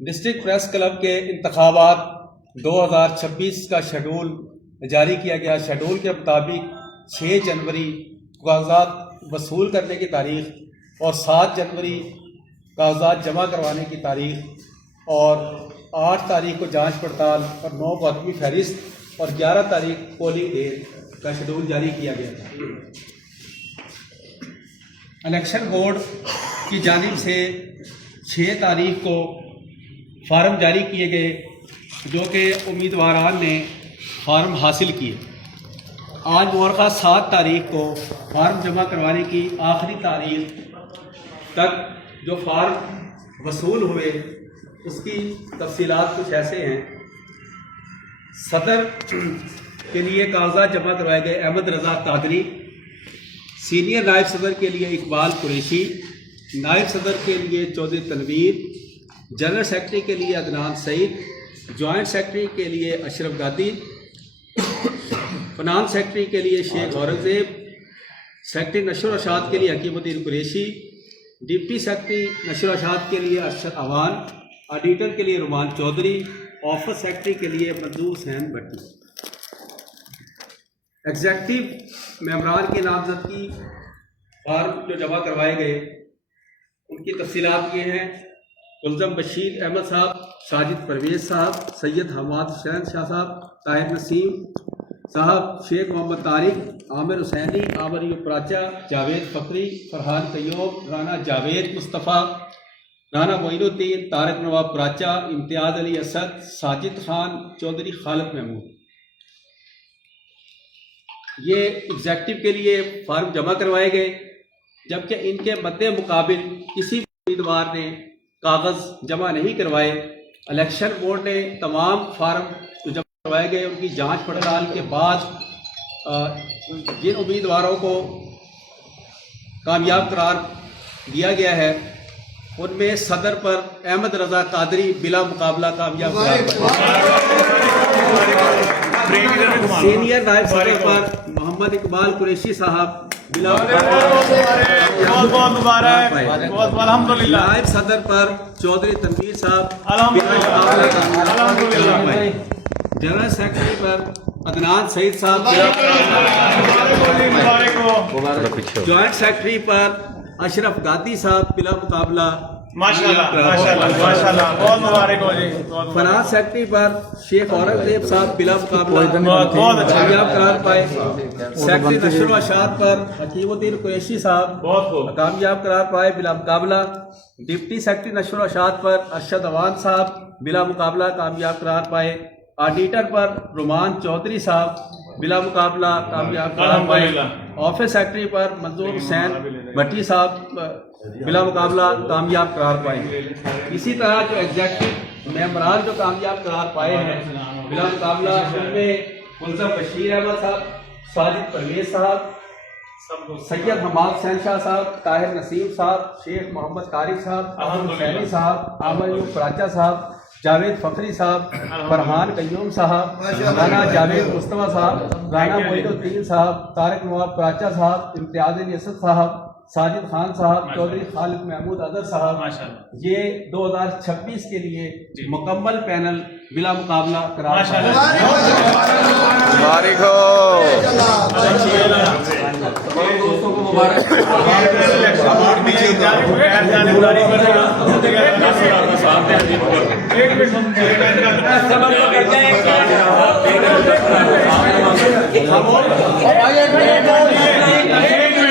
District press club के इंतखाबात 2026 का शेड्यूल जारी किया गया। शेड्यूल के मुताबिक 6 जनवरी कागजात वसूल करने की तारीख और 7 जनवरी कागजात जमा करवाने की तारीख और 8 तारीख को जांच पड़ताल और 9 को हतमी फहरिस्त और 11 तारीख पोलिंग डे का शेड्यूल जारी किया गया था। इलेक्शन बोर्ड की जानिब से 6 तारीख को फार्म जारी किए गए जो कि उम्मीदवारान ने फार्म हासिल किए। आज मुअर्रखा 7 तारीख को फार्म जमा करवाने की आखिरी तारीख तक जो फार्म वसूल हुए उसकी तफसीलात कुछ ऐसे हैं। सदर के लिए कागजात जमा करवाए गए अहमद रज़ा कादरी, सीनियर नायब सदर के लिए इकबाल कुरैशी, नायब सदर के लिए चौधरी तनवीर, जनरल सेक्रेटरी के लिए अदनान सईद, जॉइंट सेक्रेटरी के लिए अशरफ गादी, फाइनेंस सेक्रेटरी के लिए शेख औरंगजेब, सेक्रेटरी नशर व इरशाद के लिए हकीमुद्दीन कुरैशी, डिप्टी सेक्रेटरी नशर व इरशाद के लिए अरशद अवान, ऑडिटर के लिए रुमान चौधरी, ऑफिस सेक्रेटरी के लिए मंजूर हुसैन भट्टी। एग्जेक्टिव मेंबरान की नामजदगी फार्म जो जमा करवाए गए उनकी तफसीलात ये हैं। गुलजम बशीर अहमद साहब, साजिद परवेज़ साहब, सैयद हमाद हुसैन शाह साहब, ताहिर नसीम साहब, शेख मोहम्मद तारिक, आमिर हुसैनी, आमिर प्राचा, जावेद फकरी, फरहान तैयब, राना जावेद मुस्तफ़ा, राना मोइनुद्दीन, तारक नवाब प्राचा, इम्तियाज़ अली असद, साजिद खान, चौधरी खालिद महमूद। ये एग्जेक्टिव के लिए फार्म जमा करवाए गए, जबकि इनके मद्दे मुकाबिल किसी उम्मीदवार ने कागज़ जमा नहीं करवाए। इलेक्शन बोर्ड ने तमाम फार्म जो जमा करवाए गए उनकी जांच पड़ताल के बाद जिन उम्मीदवारों को कामयाब करार दिया गया है उनमें सदर पर अहमद रज़ा कादरी बिला मुकाबला कामयाब करार, सीनियर नायब सदर पर मोहम्मद इकबाल कुरैशी साहब बिला नायब सदर पर चौधरी तनवीर साहब, जनरल सेक्रेटरी पर अदनान सईद साहब, जॉइंट सेक्रेटरी पर अशरफ गादी साहब बिला मुकाबला फाइनेंस सेक्रेटरी पर शेख औरंगजेब साहब बिला मुकाबला कामयाब करार पाए। सेक्रेटरी नशर व इरशाद पर हकीमुद्दीन कुरैशी साहब कामयाब करार पाए बिला मुकाबला। डिप्टी सेक्रेटरी नशर व इरशाद पर अरशद अवान साहब बिला मुकाबला कामयाब करार पाए। ऑडिटर पर रुमान चौधरी साहब बिला मुकाबला कामयाब करार पाए। ऑफिस सेक्रेटरी पर मंजूर हुसैन भट्टी साहब बिला मुकाबला कामयाब करार पाए। इसी तरह जो एग्जेक्टिव मेंबरान जो कामयाब करार पाए हैं बिला मुकाबला, उनमें गुलजम बशीर अहमद साहब, साजिद परवेज़ साहब, सैयद हमाद हुसैन शाह साहब, ताहिर नसीम साहब, शेख मोहम्मद तारिक साहब, आमिर हुसैनी साहब, आमिर प्राचा साहब, जावेद फकरी साहब, फरहान तैयब साहब, राना जावेद मुस्तफ़ा साहब, राना मोइनुद्दीन साहब, तारक नवाब प्राचा साहब, इम्तियाज़ अली असद साहब, साजिद खान साहब, चौधरी खालिद महमूद अदर साहब। ये 2026 के लिए मुकम्मल पैनल बिला मुकाबला करार मुबारक हो। दोस्तों को मुबारक।